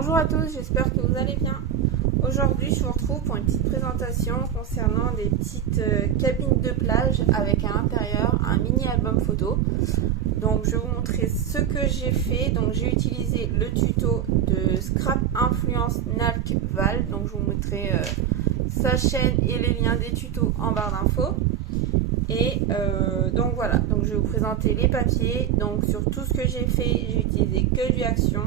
Bonjour à tous, j'espère que vous allez bien. Aujourd'hui, je vous retrouve pour une petite présentation concernant des petites cabines de plage avec à l'intérieur un mini album photo. Donc, je vais vous montrer ce que j'ai fait. Donc, j'ai utilisé le tuto de Scrap Influence Nalk Val. Donc, je vous mettrai sa chaîne et les liens des tutos en barre d'infos. Et donc voilà, donc je vais vous présenter les papiers. Donc sur tout ce que j'ai fait, j'ai utilisé que du Action,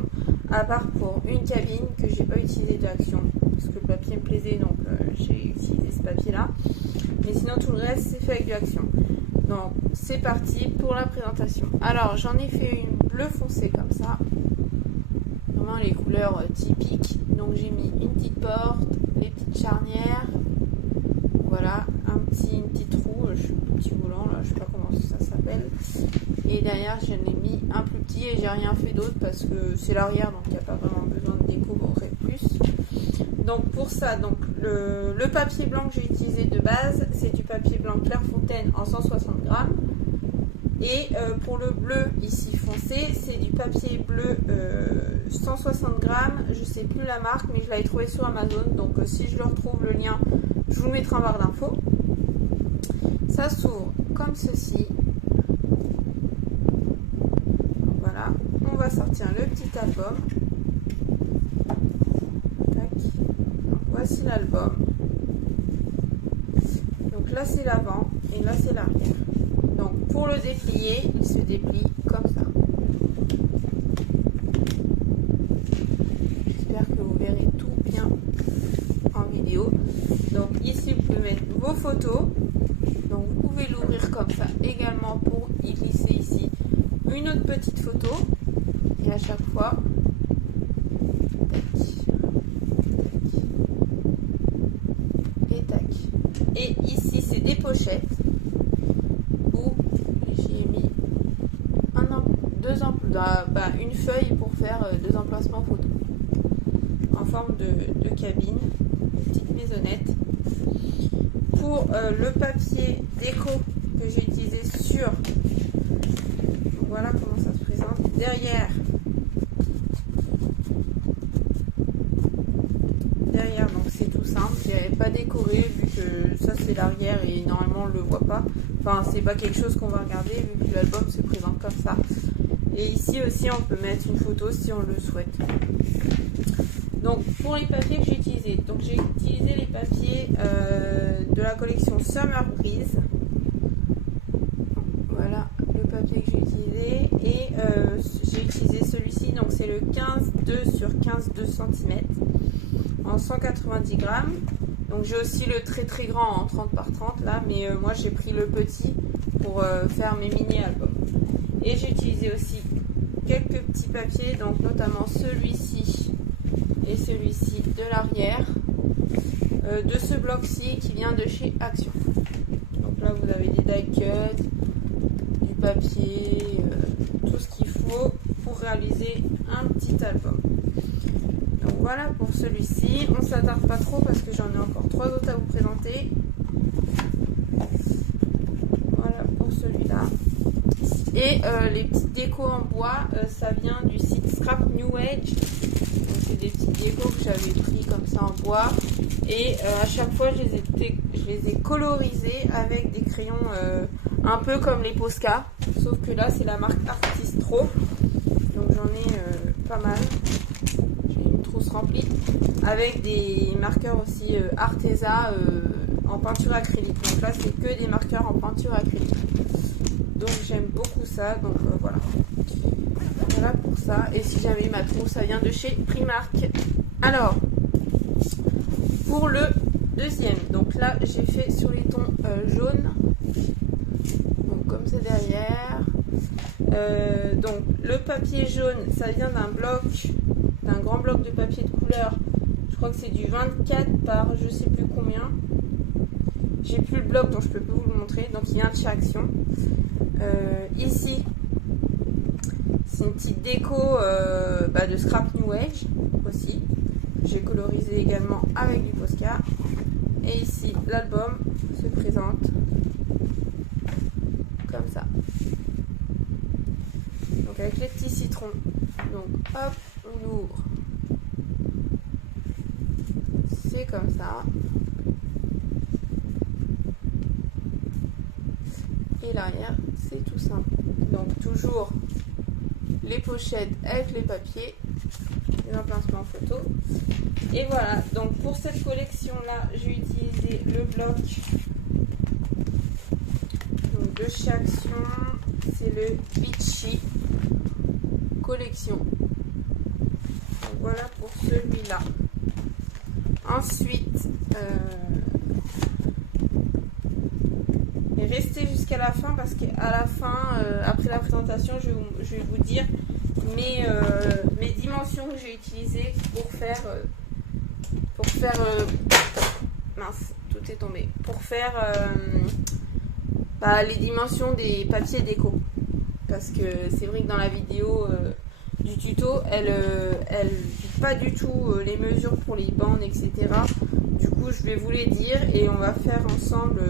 à part pour une cabine que j'ai pas utilisé de Action parce que le papier me plaisait, donc j'ai utilisé ce papier là. Mais sinon tout le reste c'est fait avec du Action. Donc c'est parti pour la présentation. Alors j'en ai fait une bleu foncé comme ça, vraiment les couleurs typiques. Donc j'ai mis une petite porte, les petites charnières, voilà, une petite roue, petit volant là, je sais pas comment ça s'appelle. Et derrière j'en ai mis un plus petit et j'ai rien fait d'autre parce que c'est l'arrière, donc il n'y a pas vraiment besoin de décorer plus. Donc pour ça, donc le papier blanc que j'ai utilisé de base, c'est du papier blanc Clairefontaine en 160 grammes. Et pour le bleu ici foncé, c'est du papier bleu 160 grammes, je sais plus la marque, mais je l'avais trouvé sur Amazon. Donc si je le retrouve, le lien, je vous le mettrai en barre d'infos. Ça s'ouvre comme ceci. Voilà, on va sortir le petit album. Tac. Voici l'album. Donc là c'est l'avant et là c'est l'arrière. Donc pour le déplier, il se déplie comme ça. J'espère que vous verrez tout bien en vidéo. Donc ici vous pouvez mettre vos photos. Donc vous pouvez l'ouvrir comme ça également pour y glisser ici une autre petite photo. Et à chaque fois, tac, et tac. Et ici c'est des pochettes où j'y ai mis une feuille pour faire deux emplacements photo en forme de cabine, une petite maisonnette. Pour le papier déco que j'ai utilisé sur, donc voilà comment ça se présente derrière, donc c'est tout simple, j'ai pas décoré vu que ça c'est l'arrière et normalement on le voit pas, enfin c'est pas quelque chose qu'on va regarder vu que l'album se présente comme ça. Et ici aussi on peut mettre une photo si on le souhaite. Donc pour les papiers que j'ai utilisés, donc j'ai utilisé les papiers de la collection Summer Breeze. Voilà le papier que j'ai utilisé et j'ai utilisé celui-ci, donc c'est le 15-2 sur 15-2 cm en 190 grammes. Donc j'ai aussi le très très grand en 30 par 30 là, mais moi j'ai pris le petit pour faire mes mini albums. Et j'ai utilisé aussi quelques petits papiers, donc notamment celui-ci et celui-ci de l'arrière de ce bloc-ci qui vient de chez Action. Donc là vous avez des die cuts, du papier, tout ce qu'il faut pour réaliser un petit album. Donc voilà pour celui-ci, on ne s'attarde pas trop parce que j'en ai encore trois autres à vous présenter. Voilà pour celui-là. Et les petites décos en bois, ça vient du site Scrap New Age. C'est des petites décos que j'avais pris comme ça en bois et à chaque fois je les ai colorisés avec des crayons un peu comme les Posca, sauf que là c'est la marque Artistro, donc j'en ai pas mal. J'ai une trousse remplie avec des marqueurs aussi Arteza en peinture acrylique. Donc là c'est que des marqueurs en peinture acrylique, donc j'aime beaucoup ça. Donc voilà pour ça. Et si j'avais ma trousse, ça vient de chez Primark. Alors pour le deuxième, donc là j'ai fait sur les tons jaunes, donc comme c'est derrière. Donc le papier jaune, ça vient d'un grand bloc de papier de couleur. Je crois que c'est du 24 par je sais plus combien. J'ai plus le bloc donc je peux pas vous le montrer. Donc il vient de chez Action. Ici c'est une petite déco de Scrap New Age aussi. J'ai colorisé également avec du Posca. Et ici l'album se présente comme ça. Donc avec les petits citrons. Donc hop, on ouvre c'est comme ça. Et l'arrière, c'est tout simple. Donc toujours les pochettes avec les papiers, les emplacements photo. Et voilà, donc pour cette collection là, j'ai utilisé le bloc donc de chez Action, c'est le Vichy collection. Donc voilà pour celui-là. Ensuite, restez jusqu'à la fin parce qu'à la fin, après la présentation, je vais vous dire mes dimensions que j'ai utilisées pour faire mince, tout est tombé, pour faire les dimensions des papiers déco, parce que c'est vrai que dans la vidéo du tuto, elle dit pas du tout les mesures pour les bandes, etc. Du coup, je vais vous les dire et on va faire ensemble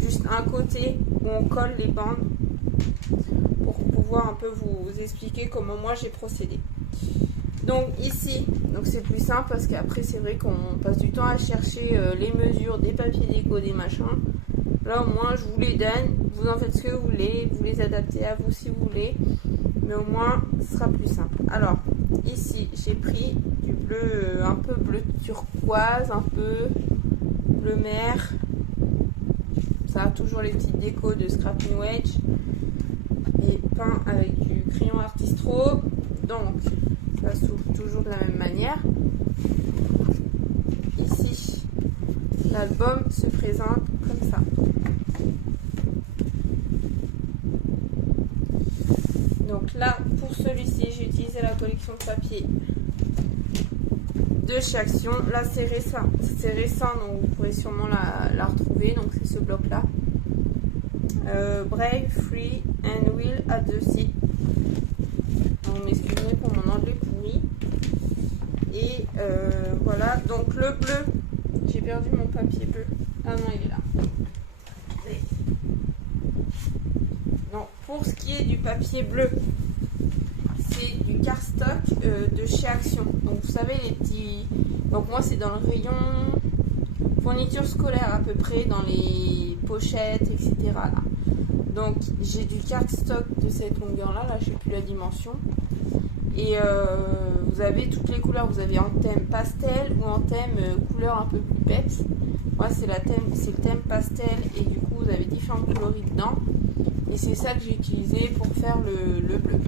juste un côté où on colle les bandes pour pouvoir un peu vous expliquer comment moi j'ai procédé. Donc ici, donc c'est plus simple parce qu'après c'est vrai qu'on passe du temps à chercher les mesures des papiers déco, des machins. Là au moins je vous les donne, vous en faites ce que vous voulez, vous les adaptez à vous si vous voulez, mais au moins ce sera plus simple. Alors ici j'ai pris du bleu, un peu bleu turquoise, un peu bleu mer. Ça a toujours les petites décos de Scrapping Wedge et peint avec du crayon Artistro. Donc ça s'ouvre toujours de la même manière. Ici, l'album se présente comme ça. Donc là, pour celui-ci, j'ai utilisé la collection de papier de chez Action. Là, c'est récent. C'est récent, donc vous pourrez sûrement la retrouver. Donc c'est ce bloc-là. Brave, Free and Will at the Sea. Donc m'excusez pour mon anglais pourri. Et voilà, donc le bleu, j'ai perdu mon papier bleu. Ah non, il est là. Donc pour ce qui est du papier bleu, c'est du cardstock de chez Action. Donc vous savez les petits... Donc moi c'est dans le rayon fourniture scolaire à peu près, dans les pochettes, etc. Là. Donc j'ai du cardstock de cette longueur là, je sais plus la dimension. Et vous avez toutes les couleurs, vous avez en thème pastel ou en thème couleur un peu plus peps. Moi c'est le thème pastel et du coup vous avez différents coloris dedans. Et c'est ça que j'ai utilisé pour faire le bleu.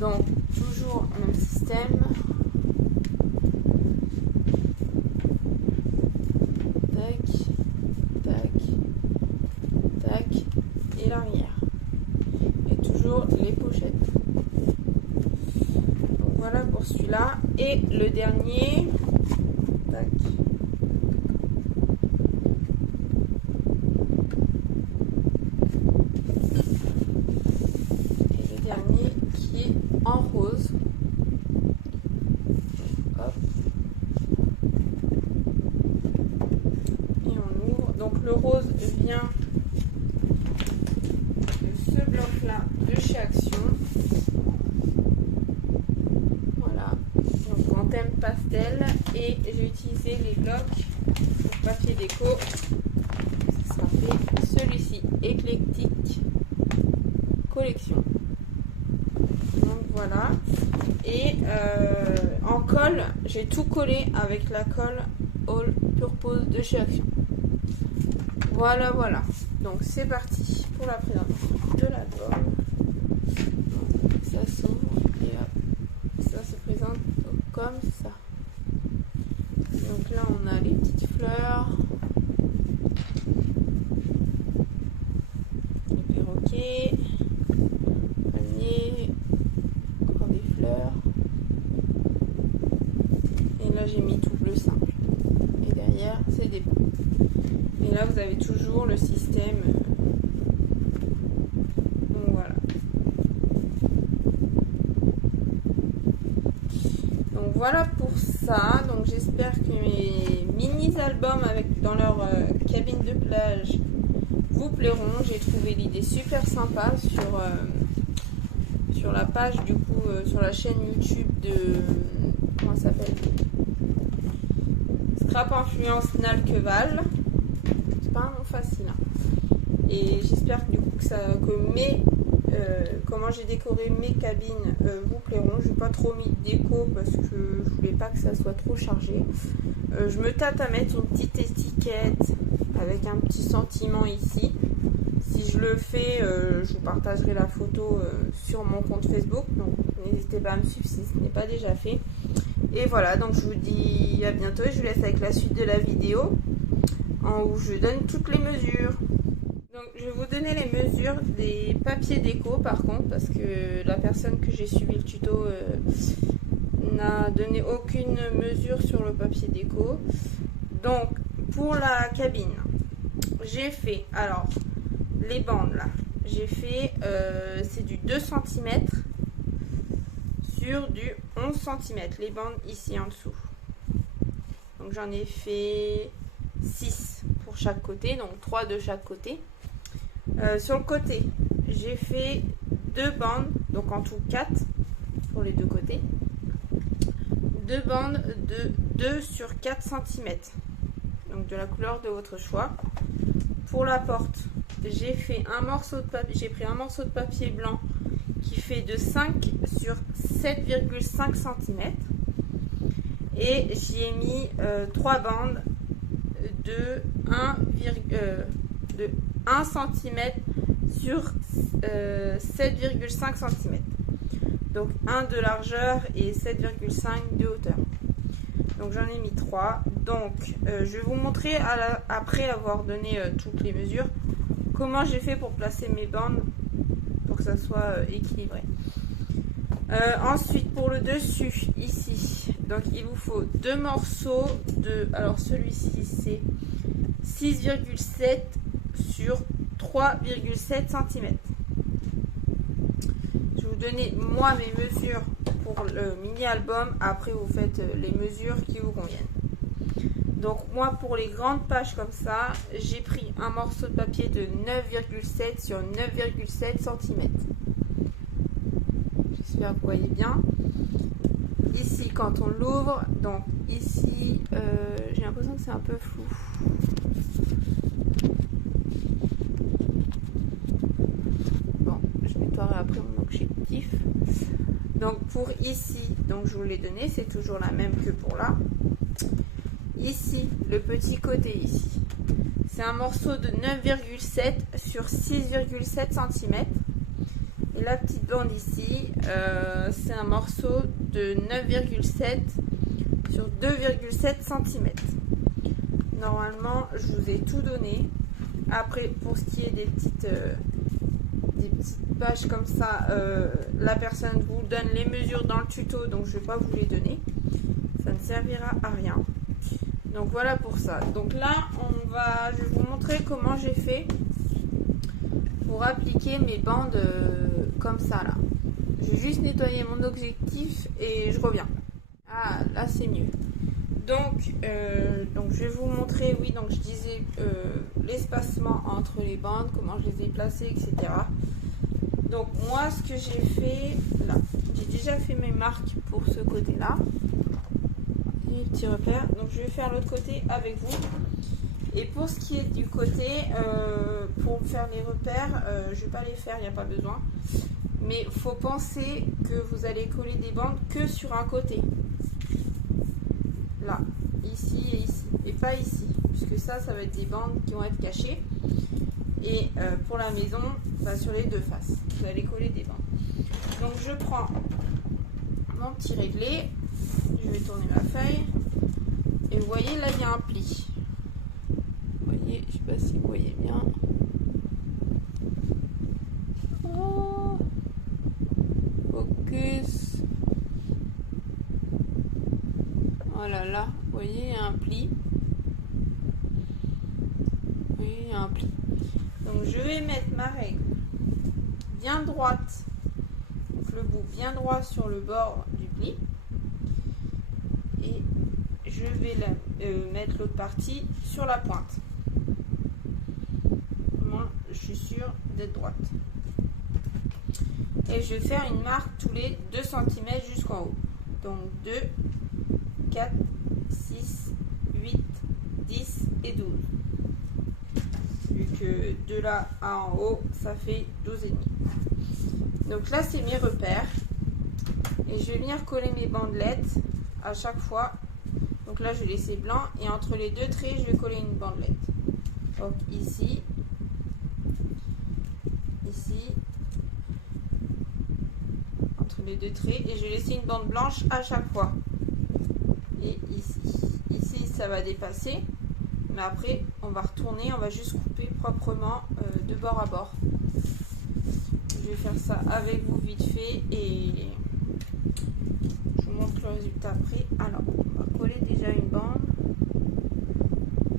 Donc toujours même système. Tac, tac, tac. Et l'arrière. Et toujours les pochettes. Voilà pour celui-là. Et le dernier. Tac. Et le dernier qui est en rose. Hop. Et on ouvre. Donc le rose vient de ce bloc-là de chez Action. Thème pastel et j'ai utilisé les blocs de papier déco. Ça fait celui-ci, éclectique collection. Donc voilà. Et en colle, j'ai tout collé avec la colle All Purpose de chez Action. Voilà, voilà. Donc c'est parti pour la présentation de l'album. Ça s'ouvre et hop, ça se présente comme ça. Donc là on a les petites fleurs, les perroquets, panier, encore des fleurs. Et là j'ai mis tout bleu simple. Et derrière c'est des bouts. Et là vous avez toujours le système. Donc voilà. Donc voilà pour ça. Donc j'espère que mes mini albums dans leur cabine de plage vous plairont. J'ai trouvé l'idée super sympa sur la page du coup sur la chaîne YouTube de comment ça s'appelle, Trappe Influence Nalqueval. C'est pas un nom facile. Hein. Et j'espère du coup comment j'ai décoré mes cabines vous plairont. Je n'ai pas trop mis de déco parce que je voulais pas que ça soit trop chargé. Je me tâte à mettre une petite étiquette avec un petit sentiment ici. Si je le fais, je vous partagerai la photo sur mon compte Facebook. Donc n'hésitez pas à me suivre si ce n'est pas déjà fait. Et voilà, donc je vous dis à bientôt et je vous laisse avec la suite de la vidéo où je donne toutes les mesures. Donc je vais vous donner les mesures des papiers déco par contre, parce que la personne que j'ai suivi le tuto n'a donné aucune mesure sur le papier déco. Donc pour la cabine, j'ai fait, alors les bandes là, j'ai fait, c'est du 2 cm sur du 11 cm, les bandes ici en dessous. Donc j'en ai fait 6 pour chaque côté, donc 3 de chaque côté. Sur le côté, j'ai fait 2 bandes, donc en tout 4 pour les deux côtés. 2 bandes de 2 sur 4 cm, donc de la couleur de votre choix. Pour la porte, j'ai fait un morceau de papier, j'ai pris un morceau de papier blanc qui fait de 5 sur 7,5 cm et j'y ai mis 3 bandes de 1 cm sur 7,5 cm. Donc 1 de largeur et 7,5 de hauteur. Donc j'en ai mis 3. Donc je vais vous montrer après avoir donné toutes les mesures comment j'ai fait pour placer mes bandes pour que ça soit équilibré. Ensuite pour le dessus ici, donc il vous faut 2 morceaux de, alors celui-ci c'est 6,7 sur 3,7 cm. Je vais vous donner moi mes mesures pour le mini album, après vous faites les mesures qui vous conviennent. Donc moi pour les grandes pages comme ça, j'ai pris un morceau de papier de 9,7 sur 9,7 cm. J'espère que vous voyez bien. Ici quand on l'ouvre, donc ici j'ai l'impression que c'est un peu flou. Bon, je nettoierai après mon objectif. Donc pour ici, donc je vous l'ai donné, c'est toujours la même que pour là. Ici, le petit côté ici, c'est un morceau de 9,7 sur 6,7 cm. Et la petite bande ici, c'est un morceau de 9,7 sur 2,7 cm. Normalement, je vous ai tout donné. Après, pour ce qui est des petites pages comme ça, la personne vous donne les mesures dans le tuto, donc je ne vais pas vous les donner. Ça ne servira à rien. Donc voilà pour ça. Donc là, je vais vous montrer comment j'ai fait pour appliquer mes bandes comme ça là. J'ai juste nettoyé mon objectif et je reviens. Ah, là c'est mieux. Donc je vais vous montrer, oui, donc je disais l'espacement entre les bandes, comment je les ai placées, etc. Donc moi, ce que j'ai fait là, j'ai déjà fait mes marques pour ce côté-là. Les petits repères. Donc je vais faire l'autre côté avec vous. Et pour ce qui est du côté, pour faire les repères, je ne vais pas les faire, il n'y a pas besoin. Mais il faut penser que vous allez coller des bandes que sur un côté. Là, ici et ici. Et pas ici. Puisque ça va être des bandes qui vont être cachées. Et pour la maison, sur les deux faces. Vous allez coller des bandes. Donc je prends mon petit réglé. Je vais tourner ma feuille. Et vous voyez, là, il y a un pli. Vous voyez, je ne sais pas si vous voyez bien. Oh, focus. Voilà, là, vous voyez, il y a un pli. Vous voyez, il y a un pli. Donc, je vais mettre ma règle bien droite. Donc, le bout bien droit sur le bord du pli. Et je vais mettre l'autre partie sur la pointe. Moi, je suis sûre d'être droite. Et je vais faire une marque tous les 2 cm jusqu'en haut. Donc 2, 4, 6, 8, 10 et 12. Vu que de là à en haut, ça fait 12,5. Donc là, c'est mes repères. Et je vais venir coller mes bandelettes à chaque fois. Donc là, je vais laisser blanc. Et entre les deux traits, je vais coller une bandelette. Donc ici. Ici. Entre les deux traits. Et je vais laisser une bande blanche à chaque fois. Et ici. Ici, ça va dépasser. Mais après, on va retourner. On va juste couper proprement de bord à bord. Je vais faire ça avec vous vite fait. Et je vous montre le résultat après. Alors, on va coller déjà une bande.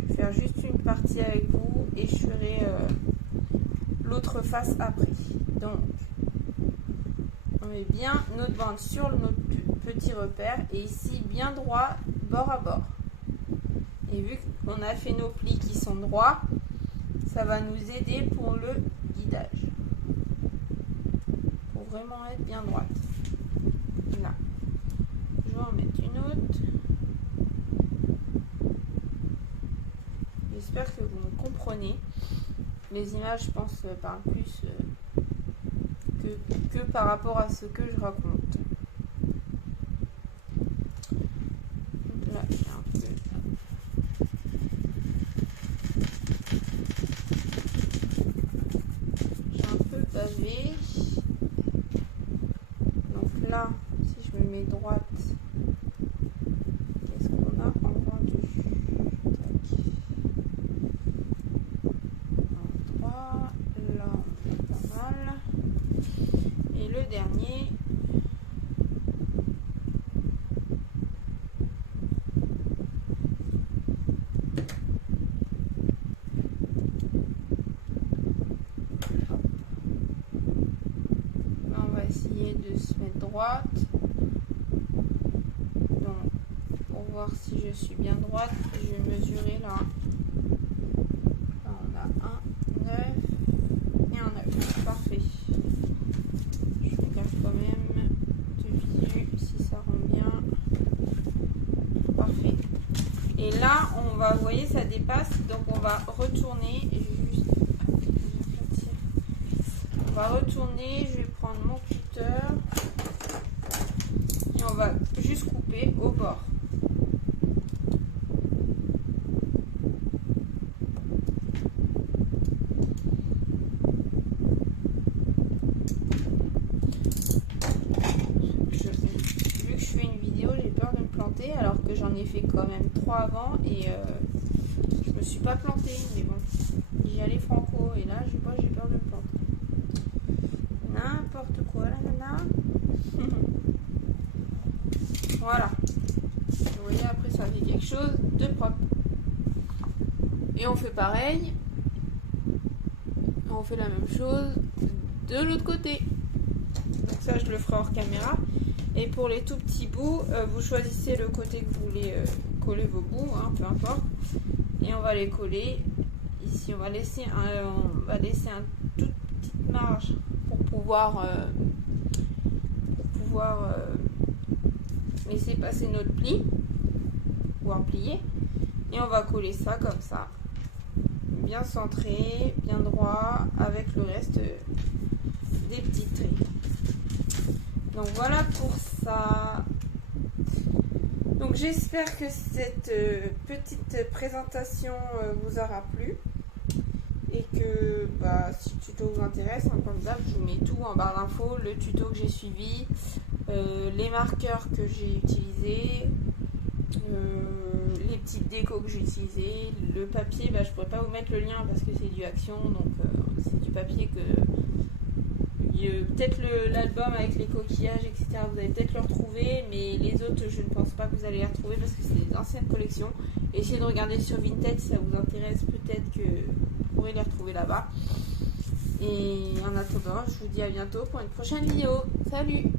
Je vais faire juste une partie avec vous. Et je ferai l'autre face après. Donc, on met bien notre bande sur notre petit repère. Et ici, bien droit, bord à bord. Et vu qu'on a fait nos plis qui sont droits, ça va nous aider pour le guidage. Pour vraiment être bien droite. Là. Je vais en mettre une autre. J'espère que vous me comprenez. Les images, je pense, parlent plus que par rapport à ce que je raconte. Là, j'ai un peu... bavé. Donc là, si je me mets droite, qu'est-ce qu'on a en rendu? En droit, là on est pas mal. Et le dernier, de se mettre droite. Donc pour voir si je suis bien droite, je vais mesurer là. Là on a un 9 et un 9. Parfait. Je regarde quand même de visu si ça rend bien. Parfait. Et là on va, vous voyez, ça dépasse, donc on va retourner. On va retourner, je vais prendre mon cutter et on va juste couper au bord. Vu que je fais une vidéo, j'ai peur de me planter alors que j'en ai fait quand même 3 avant et je me suis pas plantée, mais bon, j'y allais franco et là j'ai peur de me planter. N'importe quoi la nana. Voilà. Vous voyez, après ça fait quelque chose de propre. Et on fait pareil. On fait la même chose de l'autre côté. Donc ça je le ferai hors caméra. Et pour les tout petits bouts, vous choisissez le côté que vous voulez coller vos bouts, hein, peu importe. Et on va les coller. Ici on va laisser un toute petite marge pour pouvoir laisser passer notre pli, pouvoir plier, et on va coller ça comme ça, bien centré, bien droit, avec le reste des petits traits. Donc voilà pour ça. Donc j'espère que cette petite présentation vous aura plu. Et que si le tuto vous intéresse, hein, comme d'hab, je vous mets tout en barre d'infos, le tuto que j'ai suivi, les marqueurs que j'ai utilisés, les petites décos que j'ai utilisées, le papier, je pourrais pas vous mettre le lien parce que c'est du Action, donc c'est du papier que peut-être l'album avec les coquillages, etc. Vous allez peut-être le retrouver, mais les autres, je ne pense pas que vous allez les retrouver parce que c'est des anciennes collections. Essayez de regarder sur Vinted si ça vous intéresse, peut-être que vous pourrez les retrouver là-bas. Et en attendant, je vous dis à bientôt pour une prochaine vidéo. Salut!